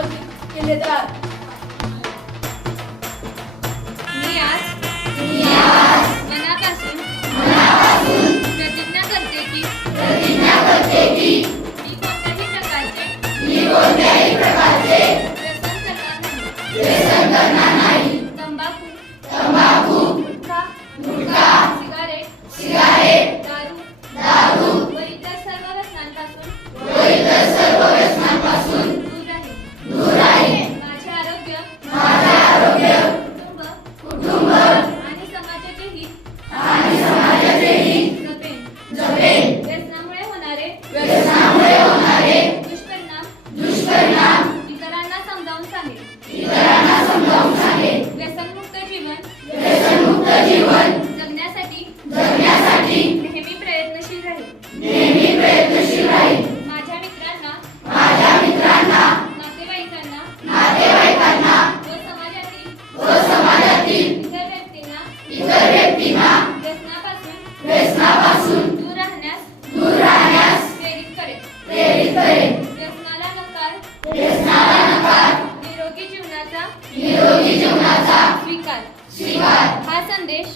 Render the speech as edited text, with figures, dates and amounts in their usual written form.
संपत्ती किल्लेदार. मी आज मनापासून प्रतिज्ञा करते की मी कोणत्याही प्रकारचे व्यसन करणार नाही. तंबाखू, गुटखा, सिगारेट, दारू व इतर सर्व व्यसनांपासून दूर राहीन. माझे आरोग्य, कुटुंब आणि समाजाचे हित जपेन. व्यसनामुळे होणारे दुष्परिणाम इतरांना समजावून सांगेन. व्यसनमुक्त जीवन जगण्यासाठी नेहमी प्रयत्नशील राहील. माझ्या मित्रांना, नातेवाईकांना व समाजातील इतर व्यक्तींना व्यसनापासून दूर राहण्यास प्रेरित करेन. व्यसनाला नकार, निरोगी जीवनाचा स्वीकार. हा संदेश